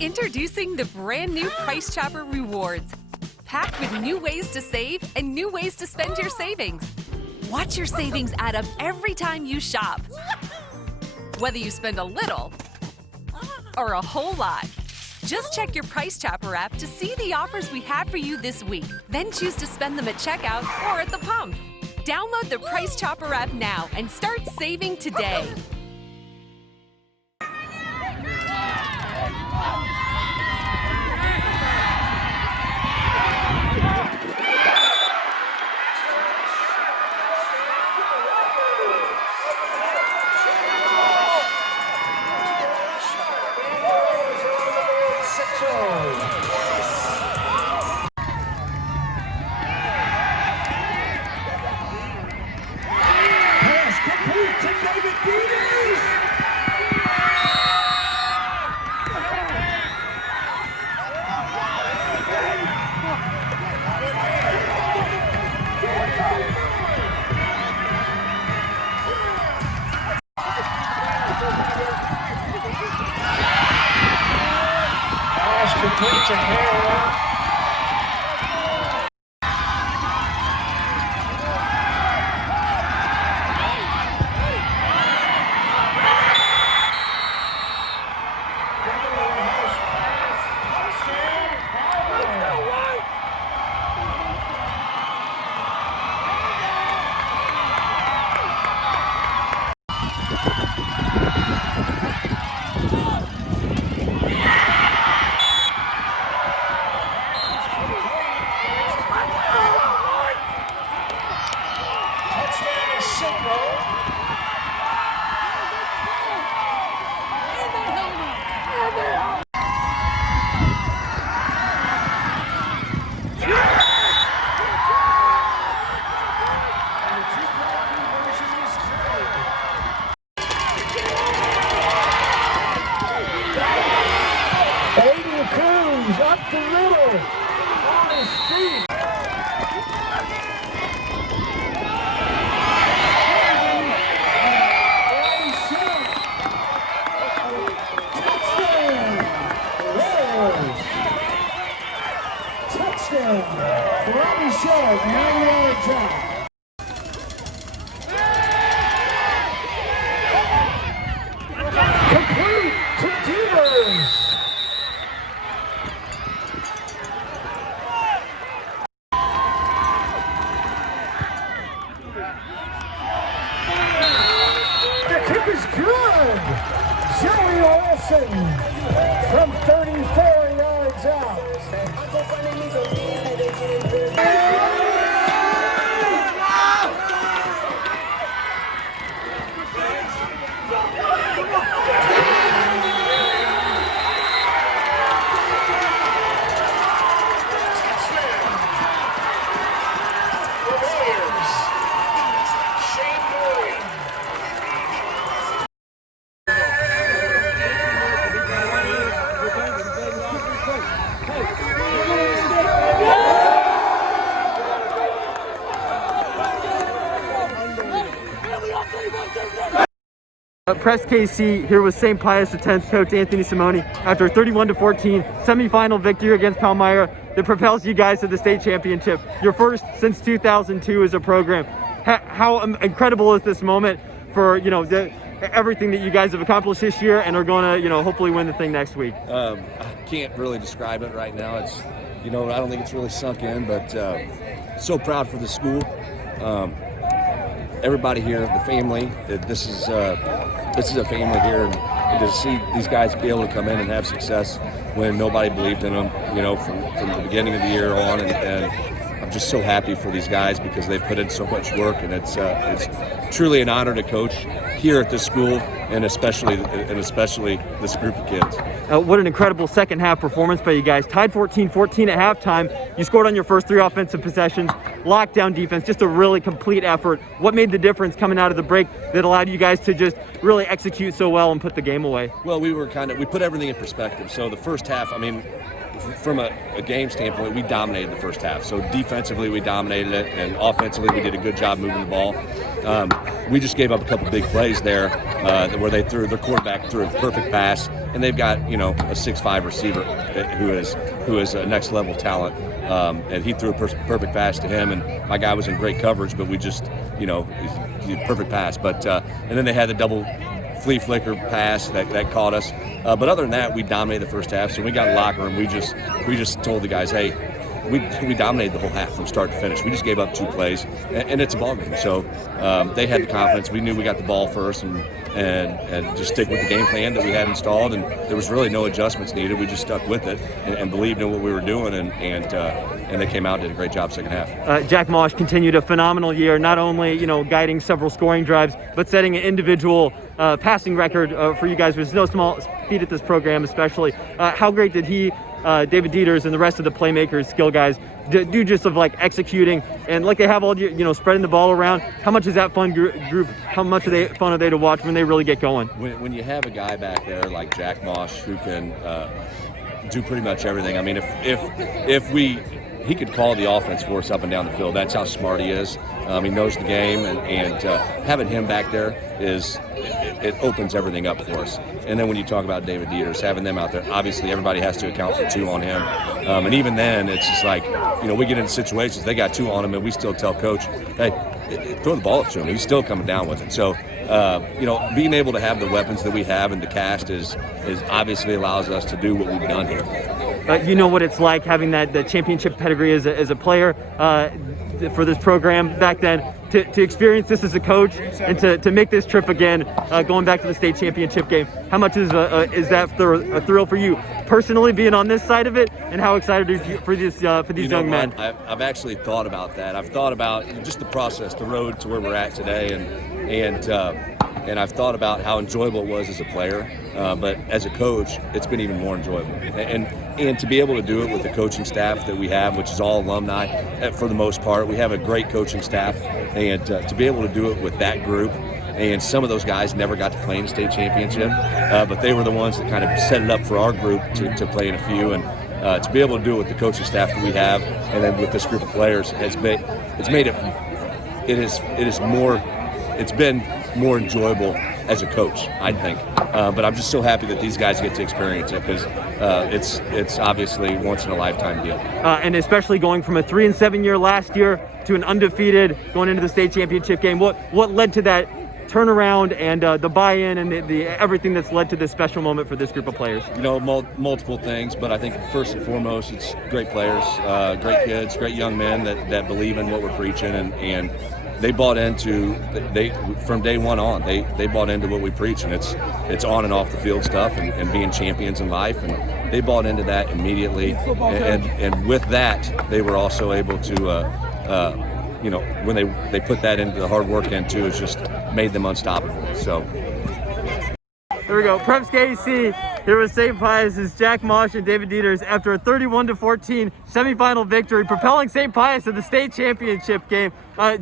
Introducing the brand new Price Chopper Rewards, packed with new ways to save and new ways to spend your savings. Watch your savings add up every time you shop. Whether you spend a little or a whole lot. Just check your Price Chopper app to see the offers we have for you this week. Then choose to spend them at checkout or at the pump. Download the Price Chopper app now and start saving today. Up the middle, on his feet. Touchdown, Robbie Short, 9-yard drive. Complete to Devers. From 34 yards out. Press KC here with St. Pius X coach Anthony Simone after a 31-14 semifinal victory against Palmyra that propels you guys to the state championship. Your first since 2002 as a program. How incredible is this moment for everything that you guys have accomplished this year and are going to hopefully win the thing next week? I can't really describe it right now. It's I don't think it's really sunk in, but so proud for the school. Everybody here, the family. This is a family here, and to see these guys be able to come in and have success when nobody believed in them, from the beginning of the year on, and I'm just so happy for these guys because they've put in so much work, and it's truly an honor to coach here at this school, and especially this group of kids. What an incredible second half performance by you guys. Tied 14-14 at halftime. You scored on your first 3 offensive possessions. Lockdown defense, just a really complete effort. What made the difference coming out of the break that allowed you guys to just really execute so well and put the game away? Well, we put everything in perspective. So the first half, from a game standpoint, we dominated the first half. So defensively, we dominated it, and offensively, we did a good job moving the ball. we just gave up a couple big plays there where their quarterback threw a perfect pass, and they've got, a 6'5" receiver who is a next level talent, and he threw a perfect pass to him, and my guy was in great coverage, but we just, perfect pass. But and then they had the double flea flicker pass that caught us. But other than that, we dominated the first half. So when we got in the locker room, we just told the guys, hey, we dominated the whole half from start to finish. We just gave up 2 plays, and it's a ball game. So they had the confidence. We knew we got the ball first, and just stick with the game plan that we had installed. And there was really no adjustments needed. We just stuck with it and believed in what we were doing, and they came out and did a great job second half. Jack Mosh continued a phenomenal year, not only guiding several scoring drives, but setting an individual passing record for you guys, which is no small feat at this program, especially. How great did he, David Dieters, and the rest of the playmakers, skill guys, do just of executing and they have all spreading the ball around? How much is that fun group? How much fun are they to watch when they really get going? When you have a guy back there like Jack Mosh who can do pretty much everything. I mean, he could call the offense for us up and down the field. That's how smart he is. He knows the game, and having him back there it opens everything up for us. And then when you talk about David Dieters, having them out there, obviously everybody has to account for 2 on him. And even then, it's just we get into situations, they got 2 on him, and we still tell Coach, hey, throw the ball up to him. He's still coming down with it. So, being able to have the weapons that we have in the cast is obviously allows us to do what we've done here. You know what it's like having the championship pedigree as a player for this program back then, to experience this as a coach and to make this trip again, going back to the state championship game. How much is that a thrill for you personally, being on this side of it, and how excited are you for these young men? I've actually thought about that. I've thought about just the process, the road to where we're at today, and I've thought about how enjoyable it was as a player, but as a coach, it's been even more enjoyable. And to be able to do it with the coaching staff that we have, which is all alumni for the most part. We have a great coaching staff, and to be able to do it with that group, and some of those guys never got to play in a state championship, but they were the ones that kind of set it up for our group to play in a few, and to be able to do it with the coaching staff that we have, and then with this group of players, it's been more enjoyable as a coach, I think. But I'm just so happy that these guys get to experience it, because it's obviously once in a lifetime deal. And especially going from a 3-7 year last year to an undefeated going into the state championship game. What led to that turnaround and the buy-in and the everything that's led to this special moment for this group of players? Multiple things, but I think first and foremost, it's great players, great kids, great young men that believe in what we're preaching, and they bought into from day one on. They bought into what we preach, and it's on and off the field stuff, and being champions in life, and they bought into that immediately. And with that, they were also able to, when they put that into the hard work into, it's just made them unstoppable. So. There we go. Preps KC here with St. Pius' Jack Mosh and David Dieters after a 31-14 semifinal victory, propelling St. Pius to the state championship game.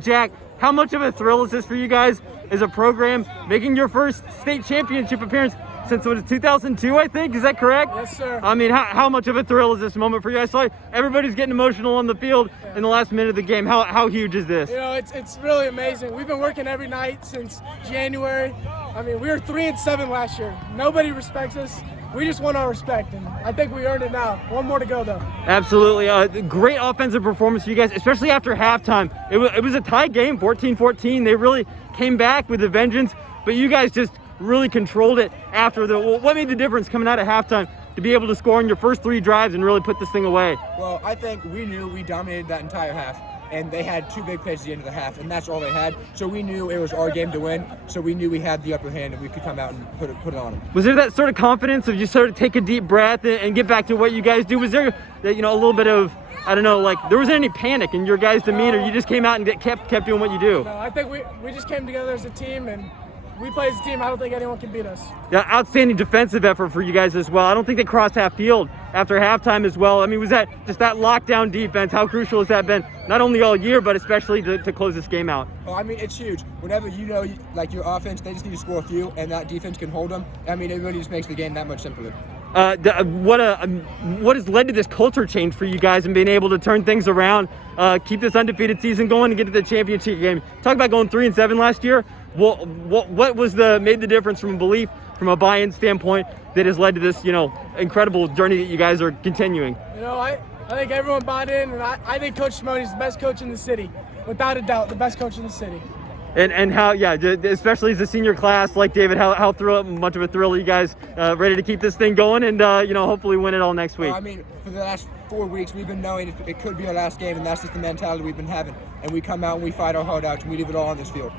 Jack, how much of a thrill is this for you guys as a program, making your first state championship appearance since 2002, I think? Is that correct? Yes, sir. I mean, how much of a thrill is this moment for you? I saw everybody's getting emotional on the field in the last minute of the game. How huge is this? It's really amazing. We've been working every night since January. I mean, we were 3-7 last year. Nobody respects us. We just want our respect, and I think we earned it now. One more to go, though. Absolutely. Great offensive performance for you guys, especially after halftime. It was a tie game, 14-14. They really came back with a vengeance, but you guys just really controlled it after what made the difference coming out of halftime to be able to score on your first 3 drives and really put this thing away? Well, I think we knew we dominated that entire half, and they had 2 big plays at the end of the half, and that's all they had. So we knew it was our game to win. So we knew we had the upper hand, and we could come out and put it on them. Was there that sort of confidence of just sort of take a deep breath and get back to what you guys do? Was there a little bit of, I don't know, there wasn't any panic in your guys' demeanor? You just came out and kept doing what you do? No, I think we just came together as a team, and we play as a team. I don't think anyone can beat us. Yeah, outstanding defensive effort for you guys as well. I don't think they crossed half field after halftime as well. I mean, was that just that lockdown defense? How crucial has that been, not only all year, but especially to close this game out? Well, I mean, it's huge. Whenever your offense, they just need to score a few, and that defense can hold them. I mean, it really just makes the game that much simpler. What has led to this culture change for you guys and being able to turn things around, keep this undefeated season going, and get to the championship game? Talk about going 3-7 last year. What was made the difference from a belief, from a buy-in standpoint, that has led to this, incredible journey that you guys are continuing? I think everyone bought in, and I think Coach Simone is the best coach in the city, without a doubt, the best coach in the city. And how, especially as a senior class like David, how much of a thrill are you guys ready to keep this thing going and hopefully win it all next week? Well, I mean, for the last 4 weeks, we've been knowing it could be our last game, and that's just the mentality we've been having. And we come out and we fight our heart out, and we leave it all on this field.